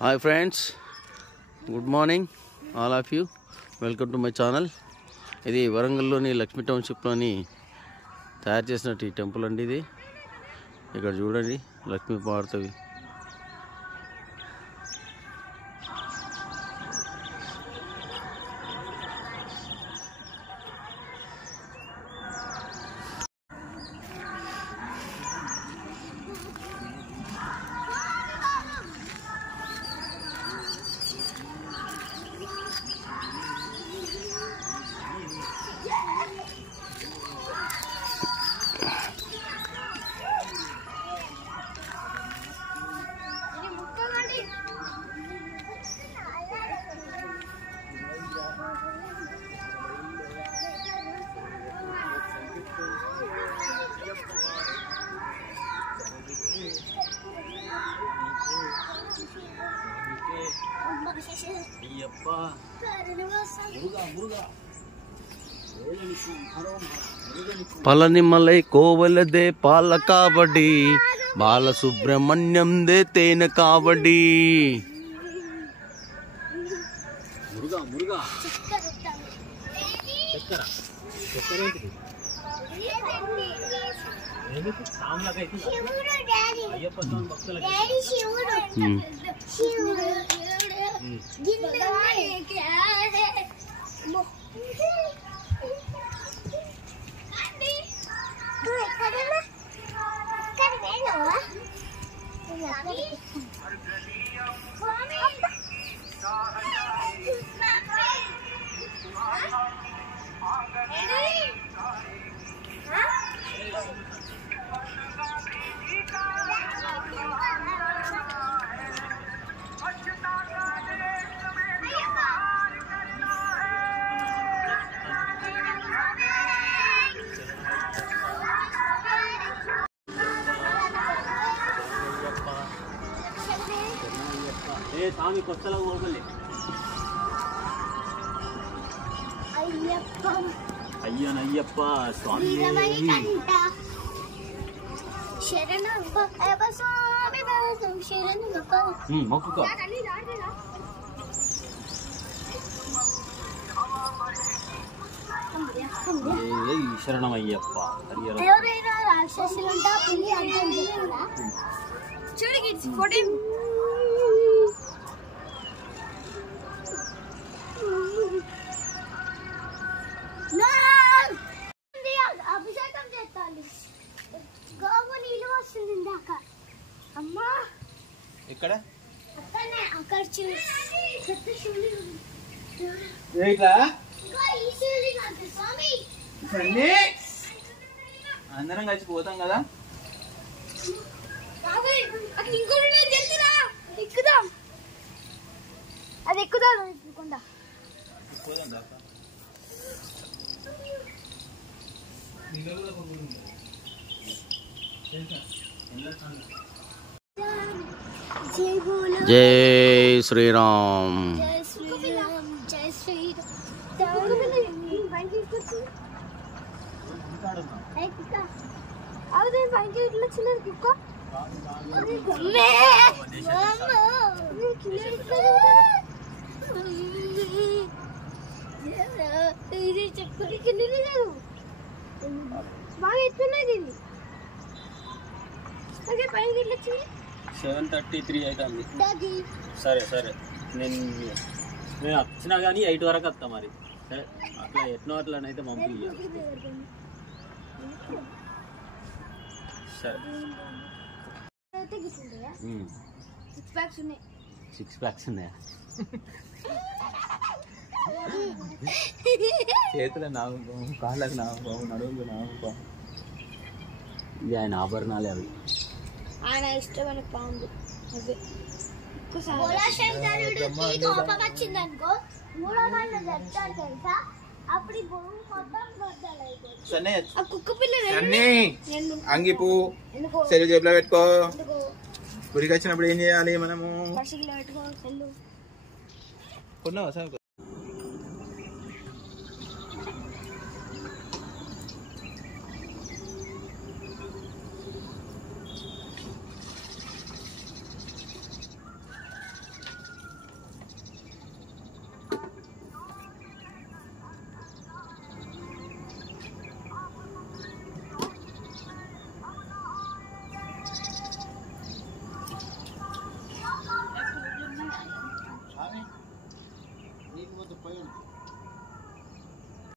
Hi friends, good morning all of you. Welcome to my channel. ఇది వరంగల్లోని లక్ష్మీ టౌన్షిప్లోని తయారు చేసినట్టు ఈ టెంపుల్ అండి. ఇది ఇక్కడ చూడండి, లక్ష్మీ పార్వతి. పళనిమలై కోవలదే పాల కాబడి, బాలసుబ్రహ్మణ్యం దే తేనె కాబడి. స్వామి కొత్తలో పోగలే అయ్యప్ప స్వామి మొక్కుకో. శరణం అయ్యప్ప. అభిషేకం చేస్తాను. గోవు నీళ్ళు వస్తుంది ఇందాక. అమ్మా ఇక్కడ అక్కడ అందరం కలిసి పోతాం కదా. ఎక్కుదాం, అది ఎక్కుదాం అనుకుంటా. జై శ్రీరామ్. జై శ్రీరామ్, జై శ్రీరామ్. ఇట్లా చిన్నది కుక్క ఇది చెప్పుకుంటే కింద లేదు. బాగా ఎత్తున్నది. అదే పైకి ఇట్లా వచ్చింది. 7:33 అవుతుంది. సరే సరే, నేను వచ్చినా కానీ 8 వరకు వస్తా. మరి సరే, అట్లా ఎట్నో అట్లనైతే పంపి. సరే, 6 ప్యాక్స్ ఉన్నాయా? చేతుల నాగం, కాళ్ళకు నాగం, నడువులు నాగం. ఇది ఆయన ఆభరణాలే అవి. ఆయన ఇష్టమైన పాండు. కోపం వచ్చిందనుకో, 3 గంటలు చెప్తాడు తెలుసా. అప్పుడు కుక్క పిల్ల అంగిపు సెల్లు జేబులో పెట్టుకో. గురికి వచ్చినప్పుడు ఏం చేయాలి మనము? పెట్టుకో. కొన్నావా సార్?